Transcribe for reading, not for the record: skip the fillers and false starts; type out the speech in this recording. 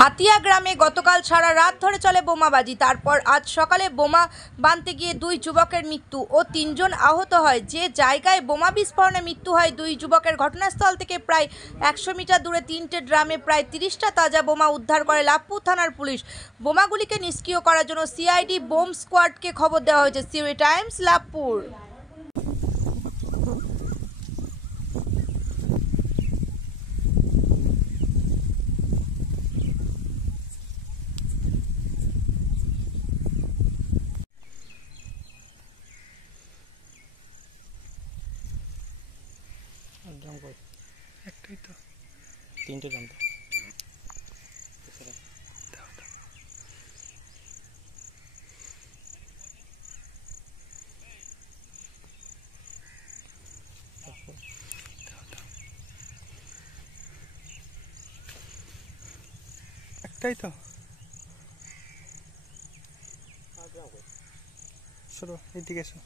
হাতিয়া গ্রামে গতকাল সারা রাত ধরে চলে বোমাবাজি। তারপর আজ সকালে বোমা বাঁধতে গিয়ে দুই যুবকের মৃত্যু ও ৩ জন আহত হয়। যে জায়গায় বোমা বিস্ফোরণে মৃত্যু হয় দুই যুবকের, ঘটনাস্থল থেকে প্রায় ১০০ মিটার দূরে ৩টে ড্রামে প্রায় ৩০টা তাজা বোমা উদ্ধার করে লাভপুর থানার পুলিশ। বোমাগুলিকে নিষ্ক্রিয় করার জন্য সিআইডি বোম স্কোয়াডকে খবর দেওয়া হয়েছে। সিউড়ি টাইমস, লাভপুর। ড্রাম কই? একটাই তো, 3টে ড্রাম তো। একটাই তো। সরো, এইদিকে এসো।